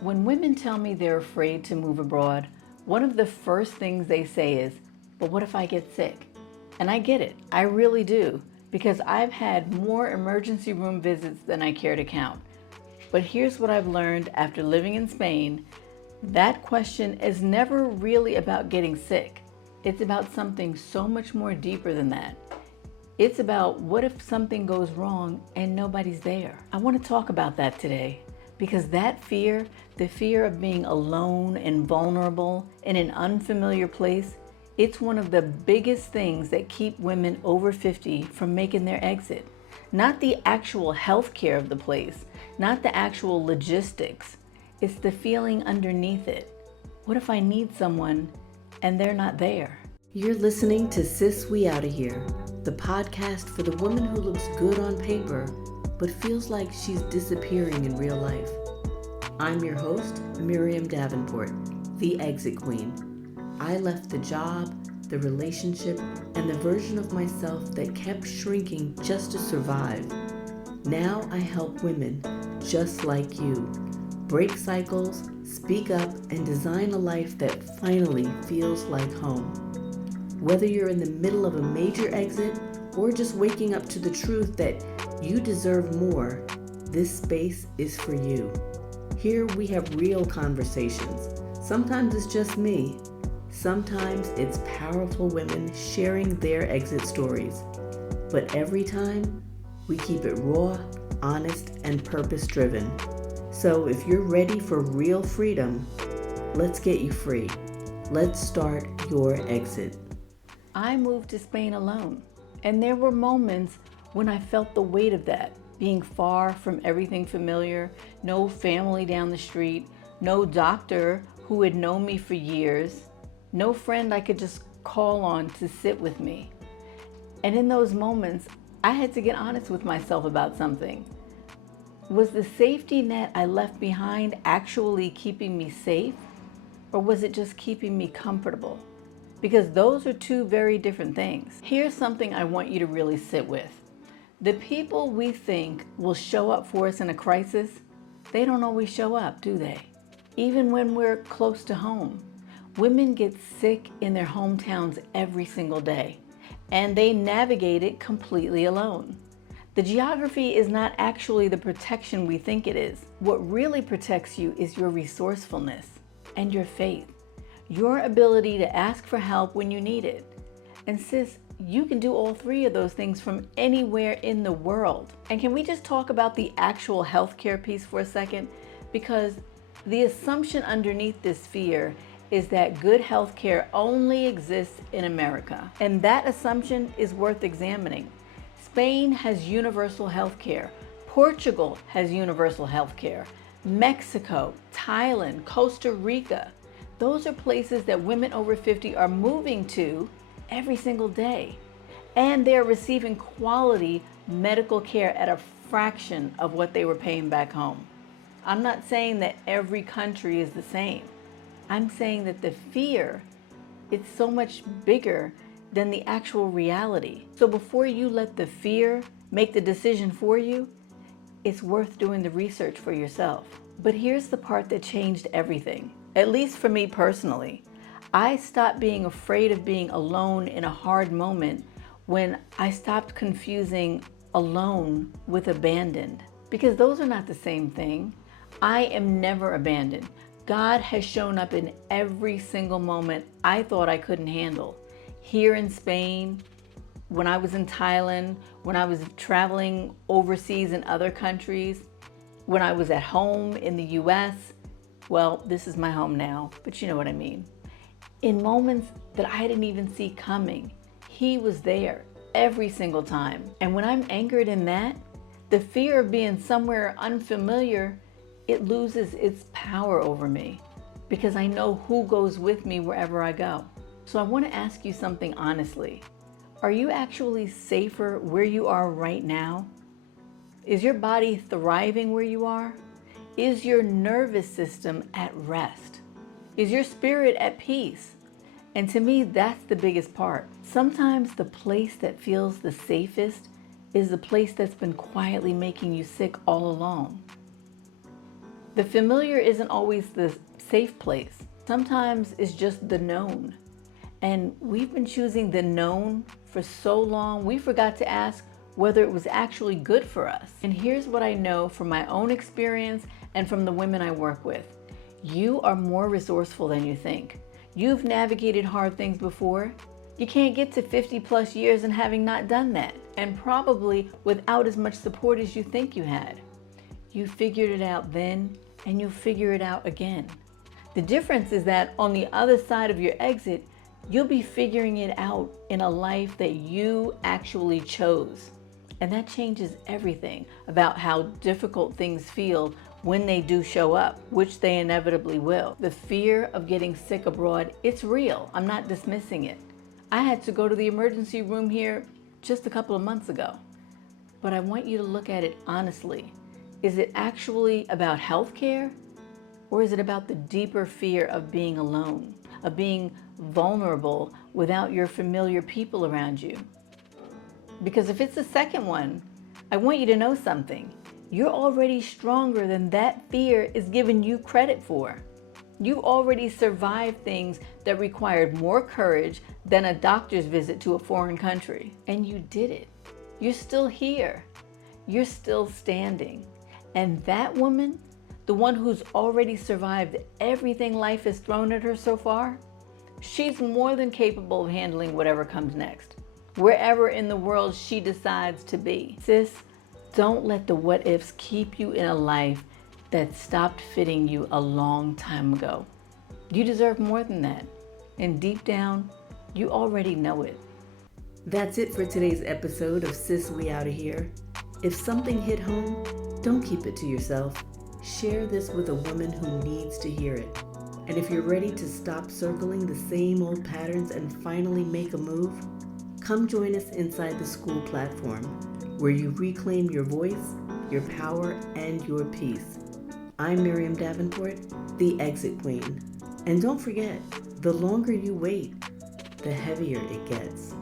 When women tell me they're afraid to move abroad, one of the first things they say is, but what if I get sick? And I get it, I really do, because I've had more emergency room visits than I care to count. But here's what I've learned after living in Spain. That question is never really about getting sick. It's about something so much more deeper than that. It's about what if something goes wrong and nobody's there. I want to talk about that today because that fear, the fear of being alone and vulnerable in an unfamiliar place, it's one of the biggest things that keep women over 50 from making their exit. Not the actual health care of the place, not the actual logistics. It's the feeling underneath it. What if I need someone and they're not there? You're listening to Sis We Outta Here, the podcast for the woman who looks good on paper, but feels like she's disappearing in real life. I'm your host, Miriam Davenport, the exit queen. I left the job, the relationship, and the version of myself that kept shrinking just to survive. Now I help women just like you break cycles, speak up, and design a life that finally feels like home. Whether you're in the middle of a major exit or just waking up to the truth that you deserve more, this space is for you. Here we have real conversations. Sometimes it's just me. Sometimes it's powerful women sharing their exit stories. But every time, we keep it raw, honest, and purpose-driven. So if you're ready for real freedom, let's get you free. Let's start your exit. I moved to Spain alone, and there were moments when I felt the weight of that, being far from everything familiar, no family down the street, no doctor who had known me for years, no friend I could just call on to sit with me. And in those moments, I had to get honest with myself about something. Was the safety net I left behind actually keeping me safe, or was it just keeping me comfortable? Because those are two very different things. Here's something I want you to really sit with. The people we think will show up for us in a crisis, they don't always show up, do they? Even when we're close to home. Women get sick in their hometowns every single day, and they navigate it completely alone. The geography is not actually the protection we think it is. What really protects you is your resourcefulness and your faith. Your ability to ask for help when you need it. And sis, you can do all three of those things from anywhere in the world. And can we just talk about the actual healthcare piece for a second? Because the assumption underneath this fear is that good healthcare only exists in America. And that assumption is worth examining. Spain has universal healthcare. Portugal has universal healthcare. Mexico, Thailand, Costa Rica. Those are places that women over 50 are moving to every single day. And they're receiving quality medical care at a fraction of what they were paying back home. I'm not saying that every country is the same. I'm saying that the fear, it's so much bigger than the actual reality. So before you let the fear make the decision for you, it's worth doing the research for yourself. But here's the part that changed everything. At least for me personally, I stopped being afraid of being alone in a hard moment when I stopped confusing alone with abandoned, because those are not the same thing. I am never abandoned. God has shown up in every single moment I thought I couldn't handle. Here in Spain, when I was in Thailand, when I was traveling overseas in other countries, when I was at home in the US, well, this is my home now, but you know what I mean. In moments that I didn't even see coming, He was there every single time. And when I'm anchored in that, the fear of being somewhere unfamiliar, it loses its power over me because I know who goes with me wherever I go. So I want to ask you something honestly. Are you actually safer where you are right now? Is your body thriving where you are? Is your nervous system at rest? Is your spirit at peace? And to me, that's the biggest part. Sometimes the place that feels the safest is the place that's been quietly making you sick all along. The familiar isn't always the safe place. Sometimes it's just the known. And we've been choosing the known for so long, we forgot to ask whether it was actually good for us. And here's what I know from my own experience and from the women I work with. You are more resourceful than you think. You've navigated hard things before. You can't get to 50 plus years and having not done that, and probably without as much support as you think you had. You figured it out then, and you'll figure it out again. The difference is that on the other side of your exit, you'll be figuring it out in a life that you actually chose. And that changes everything about how difficult things feel when they do show up, which they inevitably will. The fear of getting sick abroad, it's real. I'm not dismissing it. I had to go to the emergency room here just a couple of months ago. But I want you to look at it honestly. Is it actually about healthcare? Or is it about the deeper fear of being alone, of being vulnerable without your familiar people around you? Because if it's the second one, I want you to know something. You're already stronger than that fear is giving you credit for. You already survived things that required more courage than a doctor's visit to a foreign country. And you did it. You're still here. You're still standing. And that woman, the one who's already survived everything life has thrown at her so far, she's more than capable of handling whatever comes next, wherever in the world she decides to be. Sis, don't let the what ifs keep you in a life that stopped fitting you a long time ago. You deserve more than that. And deep down, you already know it. That's it for today's episode of Sis We Outta Here. If something hit home, don't keep it to yourself. Share this with a woman who needs to hear it. And if you're ready to stop circling the same old patterns and finally make a move, come join us inside the school platform, where you reclaim your voice, your power, and your peace. I'm Miriam Davenport, the Exit Queen. And don't forget, the longer you wait, the heavier it gets.